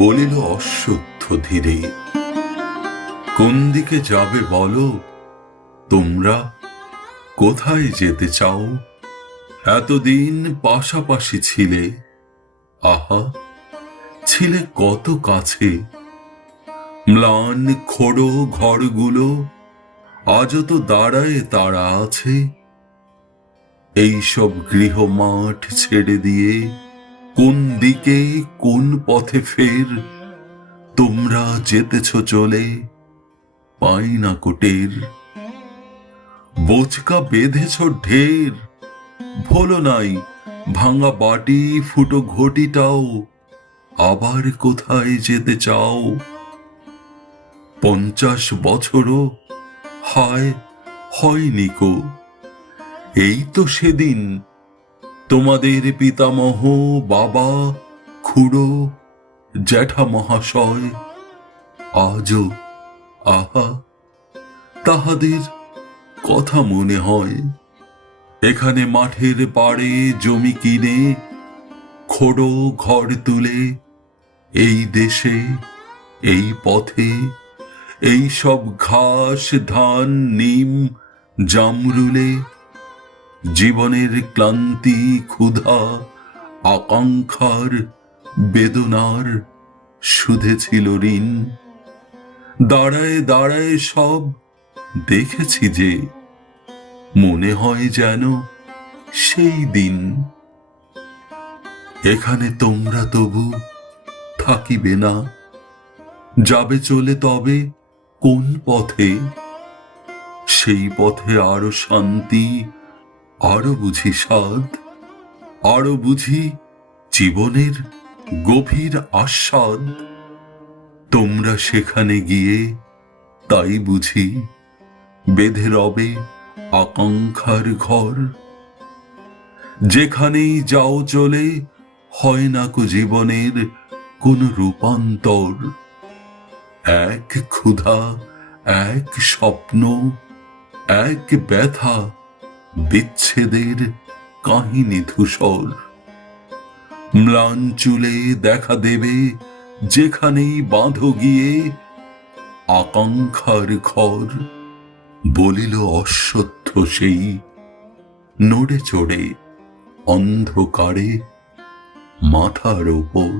বলিল অশ্বত্থ ধীরে, কোন দিকে যাবে বলো? তোমরা কোথায় যেতে চাও? এতদিন পাশাপাশি ছিলে, আহা ছিলে কত কাছে। ম্লান খোড়ো ঘরগুলো আজও তো দাঁড়ায় তারা আছে। এইসব গৃহমাঠ ছেড়ে দিয়ে কোন দিকে কোন পথে ফের তোমরা যেতেছ চলে, পাই না কোটের। বোচকা বেঁধেছ ঢের, ভোলো নাই ভাঙা বাটি ফুটো ঘটিটাও আবার কোথায় যেতে চাও? 50 বছরও হায় হয়নি কো। এই তো সেদিন তোমাদের পিতামহ বাবা খুড়ো জ্যাঠা মহাশয়, আজও আহা তাহাদের কথা মনে হয়। এখানে মাঠের পাড়ে জমি কিনে খোড়ো ঘর তুলে, এই দেশে এই পথে এই সব ঘাস ধান নিম জামরুলে জীবনের ক্লান্তি ক্ষুধা আকাঙ্ক্ষার বেদনার শুধেছিল ঋণ। দাঁড়ায় দাঁড়ায় সব দেখেছি যে, মনে হয় যেন সেই দিন। এখানে তোমরা তবু থাকিবে না, যাবে চলে তবে কোন পথে? সেই পথে আরো শান্তি, আরো বুঝি স্বাদ, আরো বুঝি জীবনের গভীর আস্বাদ। তোমরা সেখানে গিয়ে তাই বুঝি বেঁধে রবে আকাঙ্ক্ষার ঘর। যেখানেই যাও চলে হয় না কো জীবনের কোন রূপান্তর। এক ক্ষুধা, এক স্বপ্ন, এক ব্যথা বিচ্ছেদের কাহিনী ধূসর। ম্লান চুলে দেখা দেবে যেখানেই বাঁধো গিয়ে আকাঙ্ক্ষার ঘর। বলিল অশ্বত্থ সেই নড়ে চড়ে অন্ধকারে মাথার ওপর।